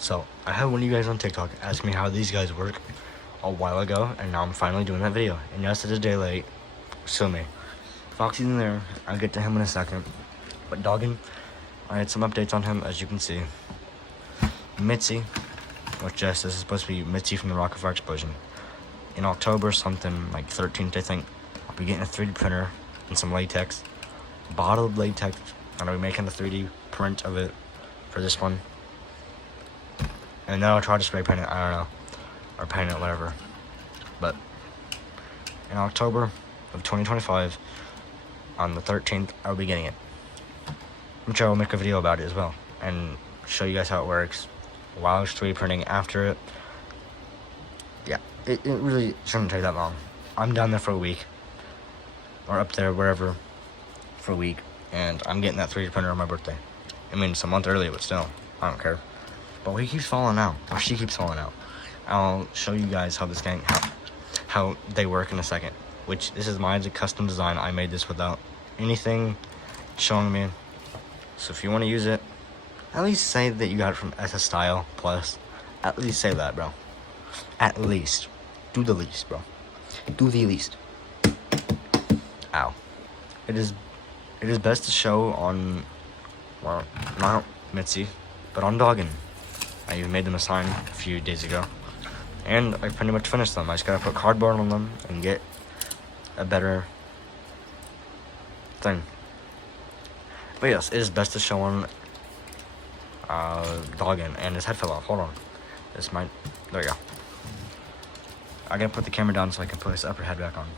So, I had one of you guys on TikTok ask me how these guys work a while ago, and now I'm finally doing that video. And yes, it's a day late. Sue me. Foxy's in there. I'll get to him in a second. But Doggin, I had some updates on him, as you can see. Mitzi, which this is supposed to be Mitzi from the Rocket Fire Explosion. In October, something like 13th, I think, I'll be getting a 3D printer and some latex. Bottled latex, and I'll be making a 3D print of it for this one. And then I'll try to spray paint it, I don't know, or paint it, whatever. But in October of 2025, on the 13th, I'll be getting it. I'm sure I'll make a video about it as well, and show you guys how it works while it's 3D printing after it. Yeah, it really shouldn't take that long. I'm down there for a week, or up there, wherever, for a week, and I'm getting that 3D printer on my birthday. I mean, it's a month early, but still, I don't care. But he keeps falling out, or she keeps falling out. I'll show you guys how this gang, how they work in a second. Which, this is mine, it's a custom design. I made this without anything showing me. So if you want to use it, at least say that you got it from SS Style Plus. At least say that, bro. At least. Do the least, bro. Do the least. Ow. It is best to show on, well, not Mitzi, but on Doggin. I even made them a sign a few days ago. And I pretty much finished them. I just gotta put cardboard on them and get a better thing. But yes, it is best to show on Doggin. And his head fell off. Hold on. This might... There we go. I gotta put the camera down so I can put his upper head back on.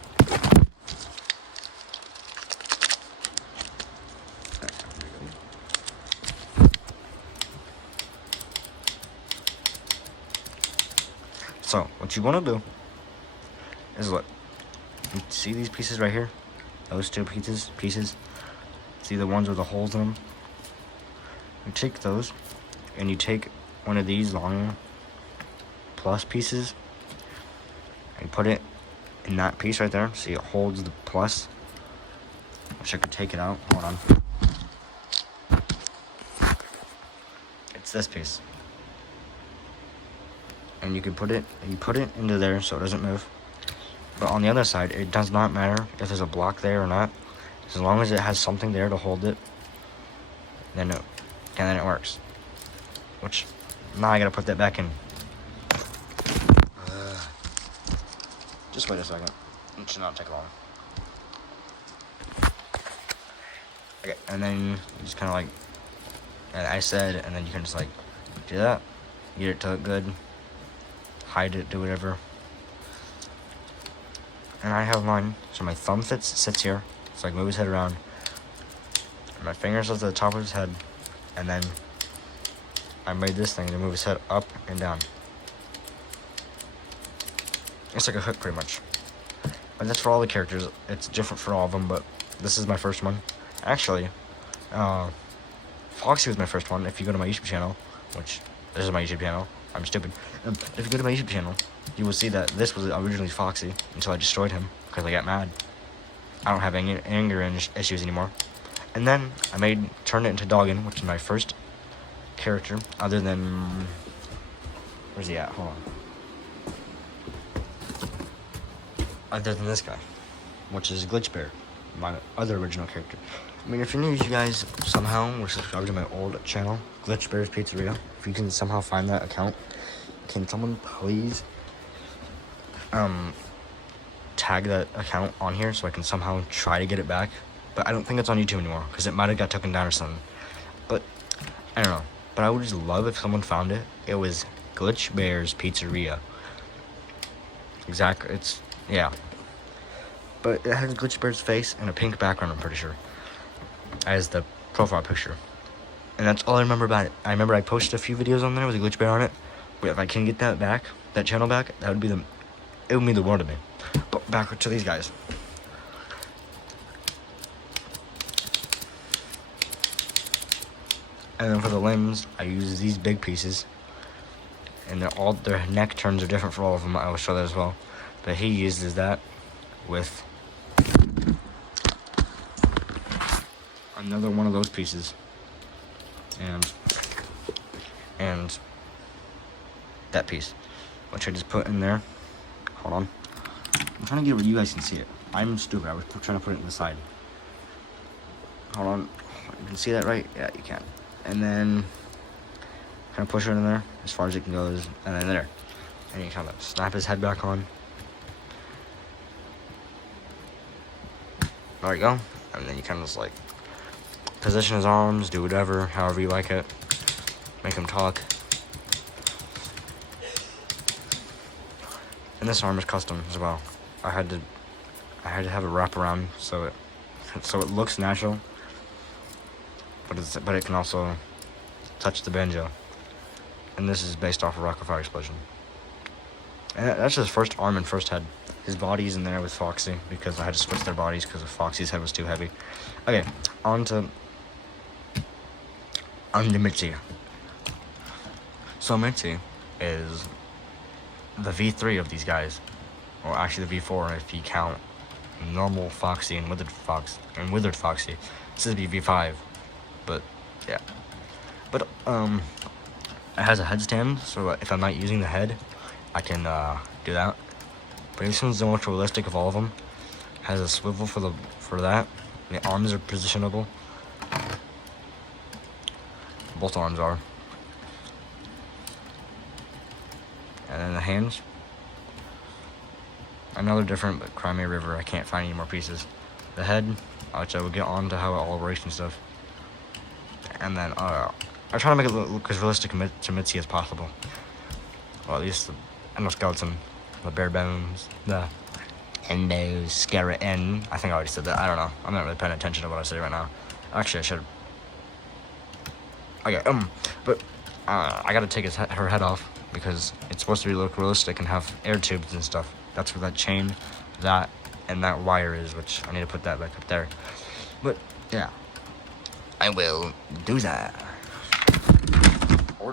So, what you want to do is look. You see these pieces right here? Those two pieces? See the ones with the holes in them? You take those, and you take one of these long plus pieces, and put it in that piece right there. See, it holds the plus. Wish I could take it out. Hold on. It's this piece. And you put it into there so it doesn't move. But on the other side, it does not matter if there's a block there or not. As long as it has something there to hold it, then it works. Which, now I gotta put that back in. Just wait a second. It should not take long. Okay, and then you just kind of like, and I said, and then you can just like do that, get it to look good. Hide it, do whatever. And I have mine, so my thumb sits here, so I can move his head around. And my fingers are at the top of his head, and then I made this thing to move his head up and down. It's like a hook, pretty much. And that's for all the characters. It's different for all of them, but this is my first one. Actually, Foxy was my first one. If you go to my YouTube channel, which this is my YouTube channel. I'm stupid. If you go to my YouTube channel, you will see that this was originally Foxy until I destroyed him because I got mad. I don't have any anger issues anymore. And then I turned it into Doggin, which is my first character other than... Where's he at? Hold on. Other than this guy, which is Glitch Bear, my other original character. I mean, if you're new, you guys somehow were subscribed to my old channel, Glitch Bear's Pizzeria. If you can somehow find that account, can someone please tag that account on here so I can somehow try to get it back? But I don't think it's on YouTube anymore because it might have got taken down or something. But I don't know. But I would just love if someone found it. It was Glitch Bear's Pizzeria. Exactly. Yeah. But it has Glitch Bear's face and a pink background, I'm pretty sure, as the profile picture. And that's all I remember about it. I remember I posted a few videos on there with a Glitch Bear on it. But if I can get that back, that channel back, it would mean the world to me. But back to these guys. And then for the limbs, I use these big pieces. And their neck turns are different for all of them. I will show that as well. But he uses that with another one of those pieces. And that piece, which I just put in there. Hold on. I'm trying to get where you guys can see it. I'm stupid. I was trying to put it in the side. Hold on. You can see that, right? Yeah, you can. And then kind of push it in there as far as it can go, and then there. And you kind of snap his head back on. There you go. And then you kind of just like position his arms, do whatever, however you like it. Make him talk. And this arm is custom as well. I had to have it wrap around so it looks natural, but it can also touch the banjo. And this is based off of Rock of Fire Explosion. And that's his first arm and first head. His body's in there with Foxy because I had to switch their bodies because Foxy's head was too heavy. Okay, on to Mitzi. So Mitzi is the V3 of these guys. Or actually the V4 if you count normal Foxy and Withered Foxy. This is V5. But yeah. But it has a headstand, so if I'm not using the head, I can do that. But this one's the most realistic of all of them. Has a swivel for that. The arms are positionable. Both arms are. And then the hands. Another different, but Crimea River. I can't find any more pieces. The head, which I will get on to how it all works and stuff. And then I try to make it look as realistic to Mitzi as possible. Well, at least the endoskeleton, the bare bones, the endoskeleton. I think I already said that. I don't know. I'm not really paying attention to what I say right now. Actually, I should. Okay, but I gotta take her head off because it's supposed to look realistic and have air tubes and stuff. That's where that chain, and that wire is, which I need to put that back up there. But yeah, I will do that, or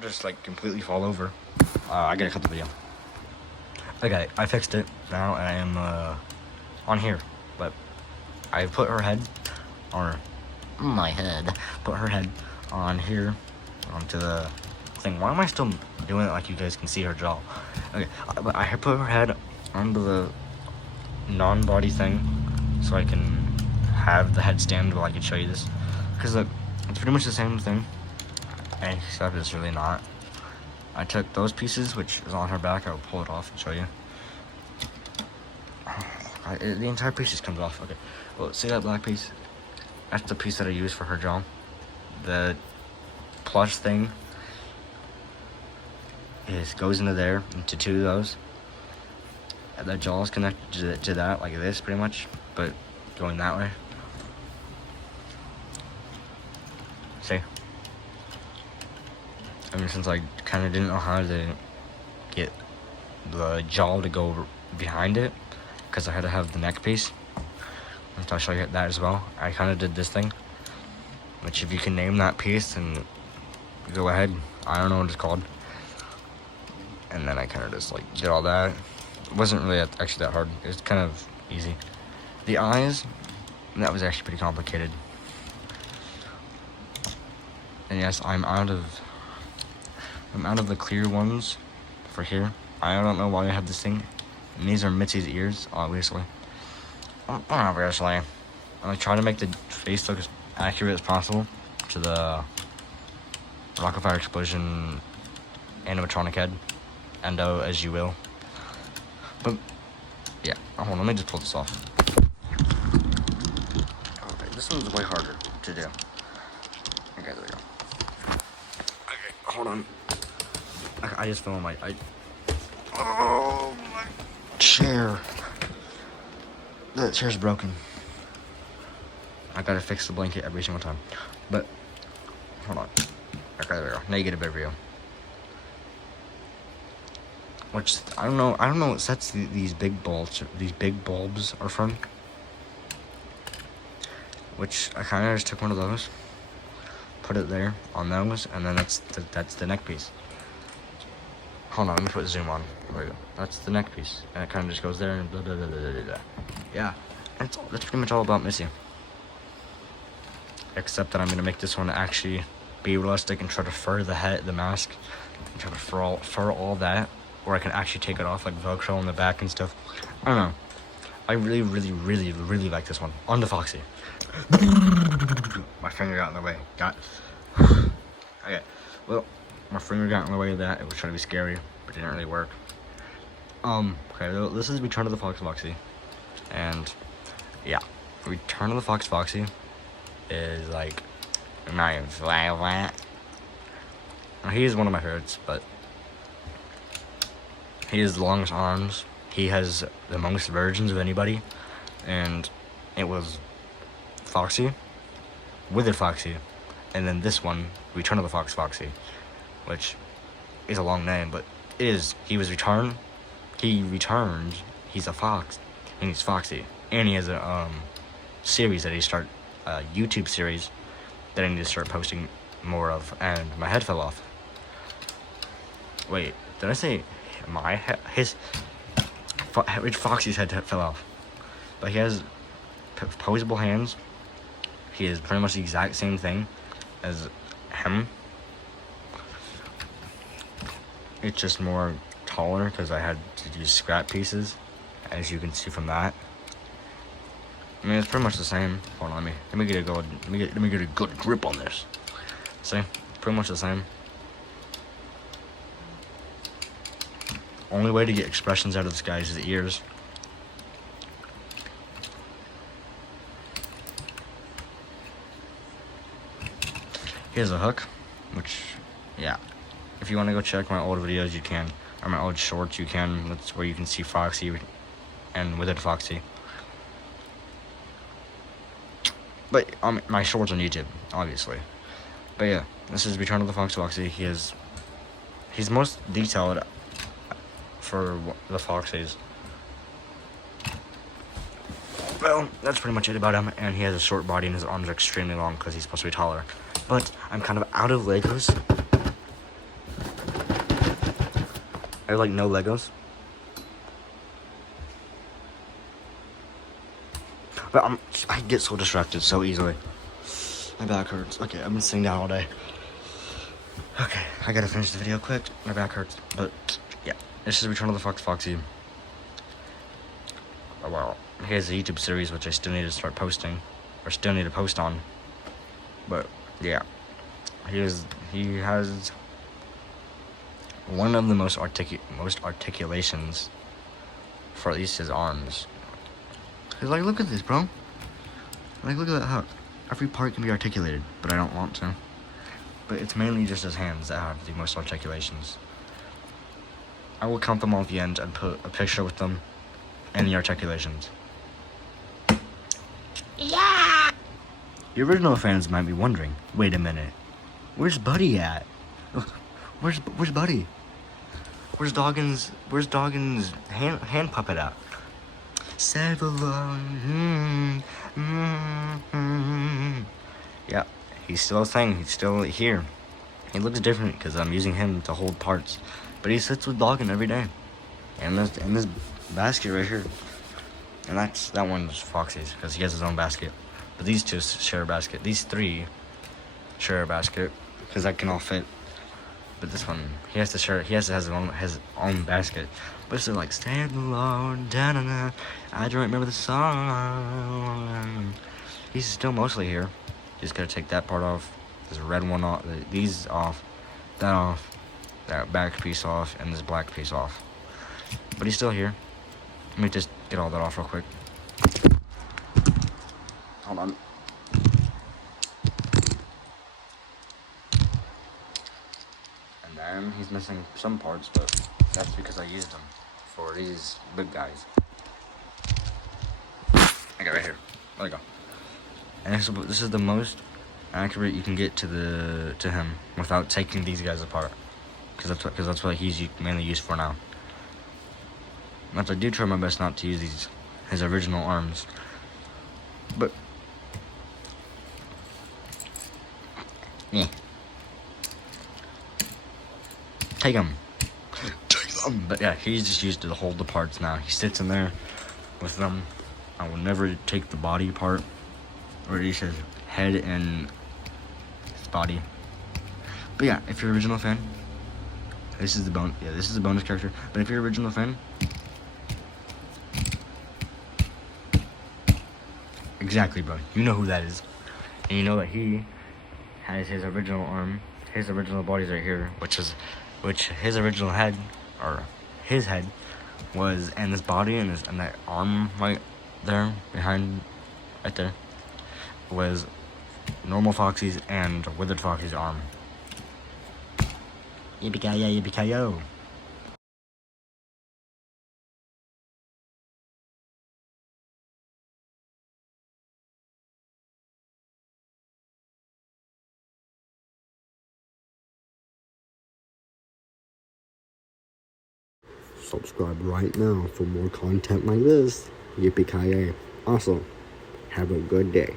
just like completely fall over. I gotta cut the video. Okay, I fixed it now, and I am on here, but I put her head, or my head, put her head on here, onto the thing. Why am I still doing it like you guys can see her jaw? Okay, but I put her head onto the non-body thing so I can have the headstand while I can show you this. Because look, it's pretty much the same thing, except it's really not. I took those pieces, which is on her back. I'll pull it off and show you. The entire piece just comes off. Okay, well, see that black piece? That's the piece that I use for her jaw. The plush thing goes into there, into two of those. And the jaw is connected to that, like this, pretty much, but going that way. See? I mean, since I kind of didn't know how to get the jaw to go behind it, because I had to have the neck piece. I'll show you that as well. I kind of did this thing, which if you can name that piece, then go ahead. I don't know what it's called. And then I kind of just like did all that. It wasn't really actually that hard. It was kind of easy. The eyes, that was actually pretty complicated. And yes, I'm out of the clear ones for here. I don't know why I have this thing. And these are Mitzi's ears, obviously. Obviously. I try to make the face look as accurate as possible to the Rock of Fire Explosion animatronic head. Endo, as you will. But, yeah. Hold on, let me just pull this off. Alright, this one's way harder to do. Okay, there we go. Okay, hold on. I just fell on my... Oh, my chair. The chair's broken. I gotta fix the blanket every single time. But, hold on. Okay, there we go. Now you get a better view. Which, I don't know what sets these big bulbs are from. Which, I kind of just took one of those. Put it there, on those, and then that's the neck piece. Hold on, let me put zoom on. There we go. That's the neck piece. And it kind of just goes there and blah, blah, blah, blah, blah, blah. Yeah, that's pretty much all about Missy. Except that I'm going to make this one actually be realistic and try to fur the mask try to fur all that, or I can actually take it off like Velcro on the back and stuff. I don't know. I really like this one. On to Foxy. My finger got in the way. Okay. Well, my finger got in the way of that. It was trying to be scary, but it didn't really work. Okay, well, this is Return of the Fox Foxy. And, yeah. Return of the Fox Foxy is like, he is one of my favorites, but he has the longest arms. He has the most versions of anybody, and it was Foxy, Withered Foxy, and then this one, Return of the Fox Foxy, which is a long name, but he returned, he's a fox, and he's Foxy, and he has a series that a YouTube series that I need to start posting more of, and my head fell off. Wait, did I say my head? Foxy's head fell off. But he has posable hands. He is pretty much the exact same thing as him. It's just more taller because I had to use scrap pieces, as you can see from that. I mean, it's pretty much the same. Hold on, let me get a good grip on this. See, pretty much the same. Only way to get expressions out of this guy is his ears. He has a hook, which, yeah. If you want to go check my old videos, you can. Or my old shorts, you can. That's where you can see Foxy and Withered Foxy. But my shorts on YouTube, obviously. But yeah, this is Return of the Fox Foxy. He's most detailed for the Foxies. Well, that's pretty much it about him, and he has a short body and his arms are extremely long because he's supposed to be taller. But I'm kind of out of Legos. I have like no Legos. But I get so distracted so easily. My back hurts. Okay, I've been sitting down all day. Okay, I gotta finish the video quick. My back hurts. But yeah, this is Return of the Fox Foxy. Oh, wow. He has a YouTube series which I still need to start posting, or still need to post on. But yeah, he has one of the most articulations for at least his arms. Cause like, look at this, bro. Like, look at that hook. Every part can be articulated, but I don't want to. But it's mainly just his hands that have the most articulations. I will count them all at the end and put a picture with them and the articulations. Yeah! The original fans might be wondering, wait a minute, where's Buddy at? Where's Buddy? Where's Doggins' hand puppet at? Yeah, he's still a thing. He's still here. He looks different because I'm using him to hold parts, but he sits with Doggin every day. And this basket right here, and that one's Foxy's because he has his own basket. But these two share a basket. These three share a basket because that can all fit. But this one, he has to have his own basket. But it's like, stand alone, da-na-na, I don't remember the song. He's still mostly here. Just gotta take that part off, this red one off, these off, that back piece off, and this black piece off. But he's still here. Let me just get all that off real quick. Hold on. And then he's missing some parts, but that's because I used them for these big guys. I got right here. There we go. And this is the most accurate you can get to him without taking these guys apart, because that's what he's mainly used for now. But I do try my best not to use his original arms. But yeah, take him. But yeah, he's just used to hold the parts now. He sits in there with them. I will never take the body part, or at least his head and his body. But yeah, if you're an original fan, This is the bone. Yeah, this is the bonus character. But if you're original fan, exactly, bro. You know who that is, and you know that he has his original arm. His original body's right here, which his original head, or his head, was, and this body and that arm right there behind, right there, was normal Foxy's and Withered Foxy's arm. Yippee-ki-yo, yippee-ki-yo. Subscribe right now for more content like this. Yippee-ki-yay. Also, have a good day.